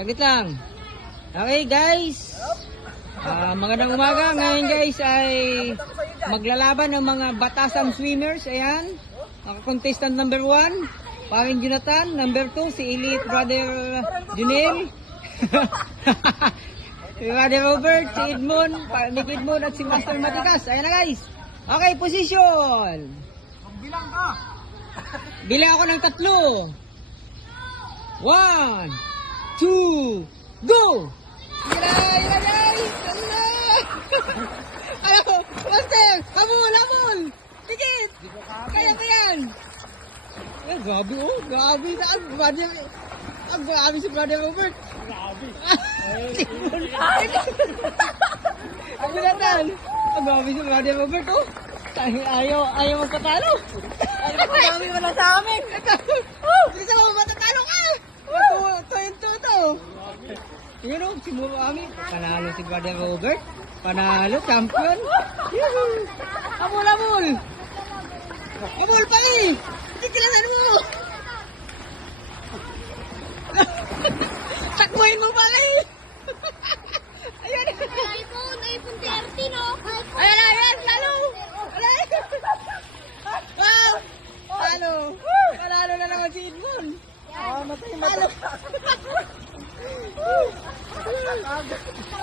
Saglit lang. Okay guys. Magandang umaga. Ngayon guys ay maglalaban ng mga batasan swimmers. Ayan. Contestant number 1. Pangin Jonathan. Number 2 si Elite Brother Junel. Si Brother Robert. Si Edmond. Nick Edmond at si Master Matikas. Ayan na guys. Okay, position. Bilang ka. Bilang ako ng 3. 1, 2, go! Yay! Alam mo, Master! Habol! Tikit! Kaya pa yan! Ay, grabe oh! Grabe saan? Grabe si Brother Robert! Grabe. Ang binatan! Grabe si Brother Robert oh! Ayaw magpatalo! Grabe mo lang sa amin. Bisa mo matatalo ka! Ito. Yun o, si Murami. Panalo si Brother Robert. Panalo, champion. Yuhu! Habol! Habol pa eh! Hindi kilasan mo! Takbuhin mo pala eh! Ayun! iPhone 13, no? Ayan! Lalo! Wow! Panalo na naman si Edmond! Matay.